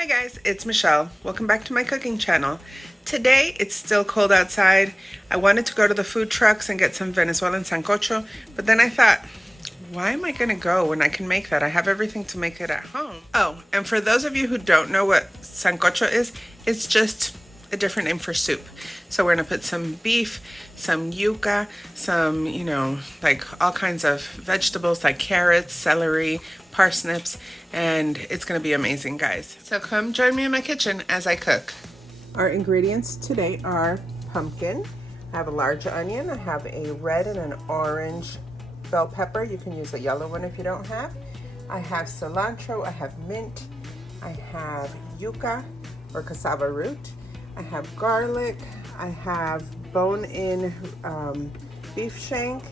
Hi guys, it's Michelle. Welcome back to my cooking channel. Today, it's still cold outside. I wanted to go to the food trucks and get some Venezuelan sancocho, but then I thought, why am I gonna go when I can make that? I have everything to make it at home. Oh, and for those of you who don't know what sancocho is, it's just a different name for soup. So we're gonna put some beef, some yuca, some, like all kinds of vegetables like carrots, celery, parsnips, and it's gonna be amazing, guys. So come join me in my kitchen as I cook. Our ingredients today are pumpkin. I have a large onion. I have a red and an orange bell pepper. You can use a yellow one if you don't have. I have cilantro. I have mint. I have yuca or cassava root. I have garlic. I have bone-in beef shank.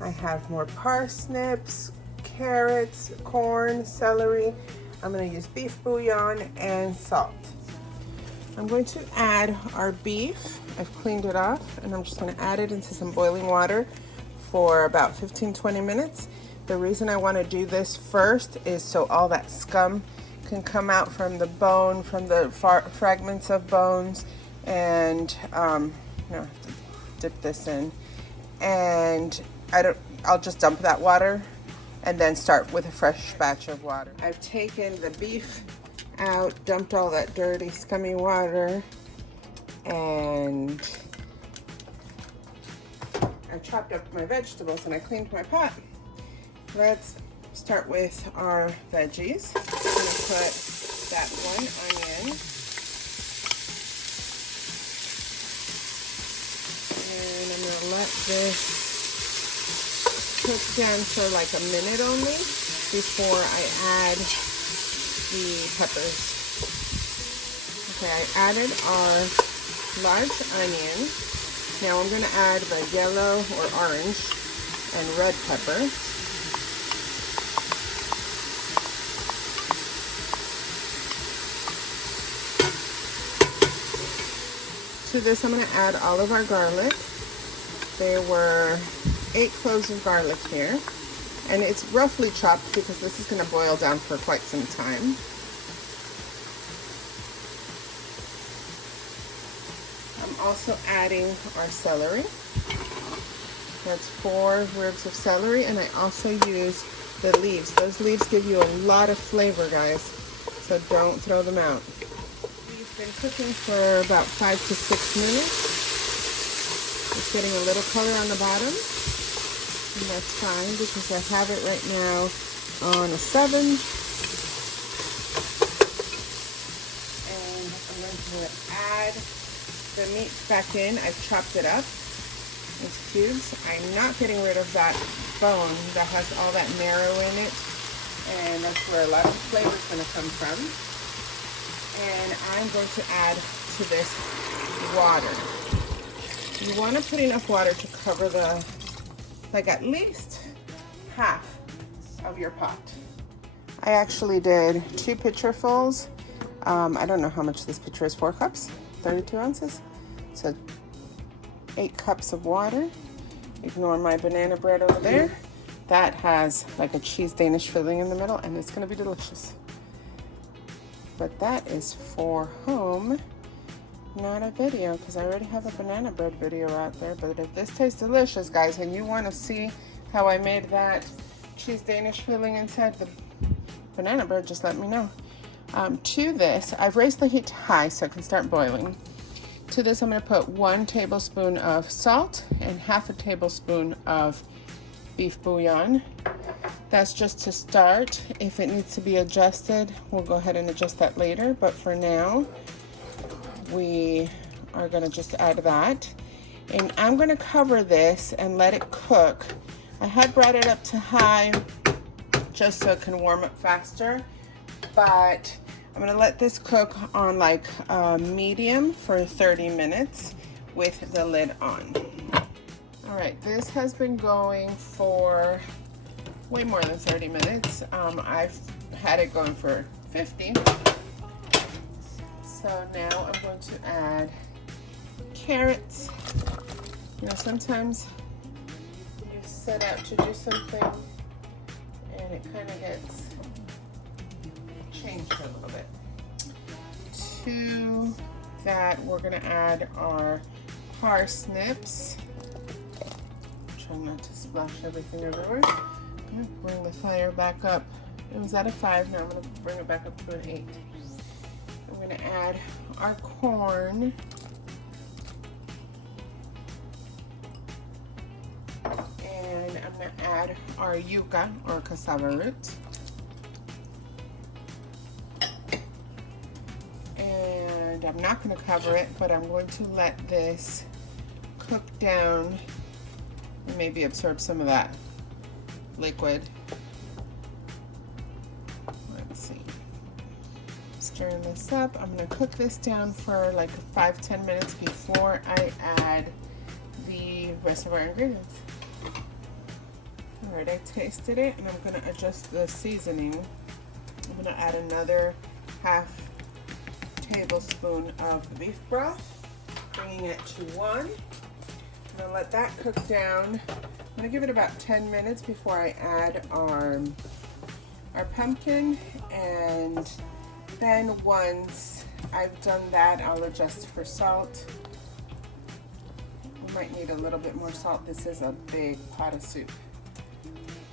I have more parsnips, carrots, corn, celery. I'm going to use beef bouillon and salt. I'm going to add our beef. I've cleaned it off and I'm just going to add it into some boiling water for about 15-20 minutes. The reason I want to do this first is so all that scum can come out from the bone, from the fragments of bones, and dip this in, and I'll just dump that water and then start with a fresh batch of water. I've taken the beef out, dumped all that dirty, scummy water, and I chopped up my vegetables and I cleaned my pot. Let's start with our veggies. I'm gonna put that one onion, and I'm gonna let this cook down for like a minute only before I add the peppers. Okay, I added our large onion. Now I'm going to add the yellow or orange and red pepper. To this I'm going to add all of our garlic. There were 8 cloves of garlic here, and it's roughly chopped because this is going to boil down for quite some time. I'm also adding our celery. That's 4 ribs of celery, and I also use the leaves. Those leaves give you a lot of flavor, guys, so don't throw them out. We've been cooking for about 5 to 6 minutes. It's getting a little color on the bottom. And that's fine because I have it right now on a 7. And I'm going to add the meat back in. I've chopped it up into cubes. I'm not getting rid of that bone that has all that marrow in it. And that's where a lot of flavor is going to come from. And I'm going to add to this water. You want to put enough water to cover like at least half of your pot. I actually did 2 pitcherfuls. I don't know how much this pitcher is, 4 cups, 32 ounces. So 8 cups of water. Ignore my banana bread over there. That has like a cheese Danish filling in the middle, and it's gonna be delicious. But that is for home, not a video, because I already have a banana bread video out there. But if this tastes delicious, guys, and you want to see how I made that cheese Danish filling inside the banana bread, just let me know. To this, I've raised the heat to high so it can start boiling. To this, I'm going to put 1 tablespoon of salt and half a tablespoon of beef bouillon. That's just to start. If it needs to be adjusted, we'll go ahead and adjust that later. But for now, we are going to just add that, and I'm going to cover this and let it cook. I had brought it up to high just so it can warm up faster, but I'm going to let this cook on like medium for 30 minutes with the lid on. All right, this has been going for way more than 30 minutes. I've had it going for 50. So now I'm going to add carrots. You know, sometimes you set out to do something and it kind of gets changed a little bit. To that, we're gonna add our parsnips. Try not to splash everything everywhere. I'm gonna bring the fire back up. It was at a 5, now I'm gonna bring it back up to an 8. I'm gonna add our corn. And I'm gonna add our yuca or cassava root. And I'm not gonna cover it, but I'm going to let this cook down and maybe absorb some of that liquid. Let's see. Stirring this up. I'm gonna cook this down for like 5-10 minutes before I add the rest of our ingredients. All right, I tasted it and I'm gonna adjust the seasoning. I'm gonna add another half tablespoon of beef broth, bringing it to 1. I'm gonna let that cook down. I'm gonna give it about 10 minutes before I add our pumpkin, and then once I've done that, I'll adjust for salt. We might need a little bit more salt. This is a big pot of soup,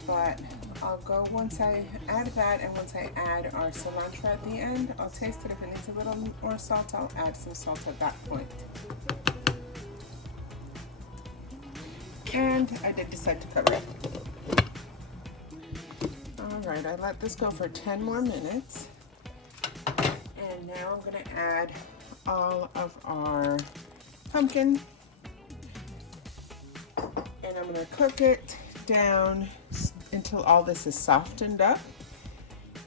but I'll go once I add that, and once I add our cilantro at the end, I'll taste it. If it needs a little more salt, I'll add some salt at that point. And I did decide to cover it. All right, I let this go for 10 more minutes. And now I'm gonna add all of our pumpkin. And I'm gonna cook it down until all this is softened up.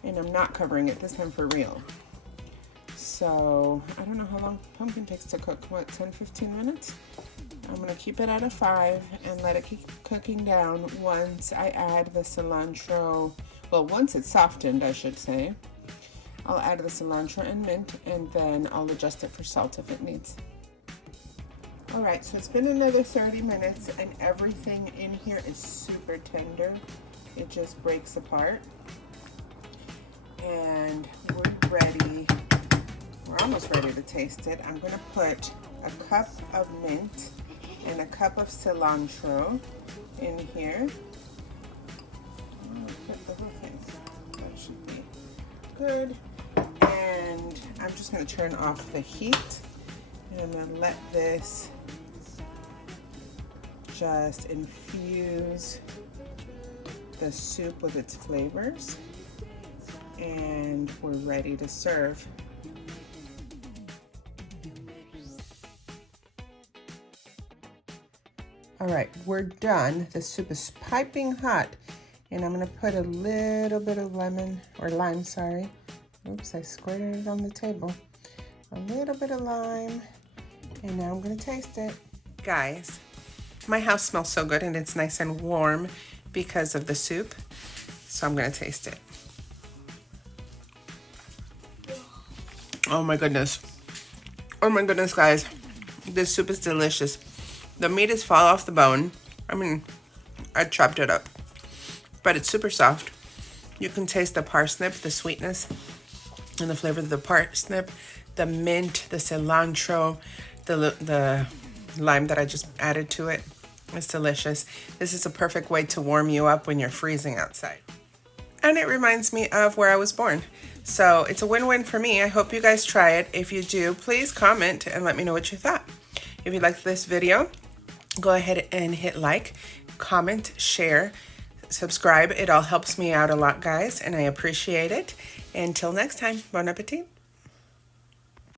And I'm not covering it this time for real. So I don't know how long pumpkin takes to cook, what, 10-15 minutes? I'm gonna keep it at a 5 and let it keep cooking down. Once I add the cilantro, well, once it's softened, I should say, I'll add the cilantro and mint, and then I'll adjust it for salt if it needs. All right, so it's been another 30 minutes and everything in here is super tender. It just breaks apart. And we're ready. We're almost ready to taste it. I'm gonna put a cup of mint and a cup of cilantro in here. Put the whole thing. That should be good. And I'm just gonna turn off the heat. And I'm gonna let this just infuse the soup with its flavors. And we're ready to serve. All right, we're done. The soup is piping hot, and I'm gonna put a little bit of lemon, or lime, sorry. Oops, I squirted it on the table. A little bit of lime, and now I'm gonna taste it. Guys, my house smells so good, and it's nice and warm because of the soup, so I'm gonna taste it. Oh my goodness. Oh my goodness, guys. This soup is delicious. The meat is fall off the bone. I mean, I chopped it up, but it's super soft. You can taste the parsnip, the sweetness and the flavor of the parsnip, the mint, the cilantro, the lime that I just added to it. It's delicious. This is a perfect way to warm you up when you're freezing outside. And it reminds me of where I was born. So it's a win-win for me. I hope you guys try it. If you do, please comment and let me know what you thought. If you liked this video, go ahead and hit like, comment, share, subscribe. It all helps me out a lot, guys, and I appreciate it. Until next time, bon appetit.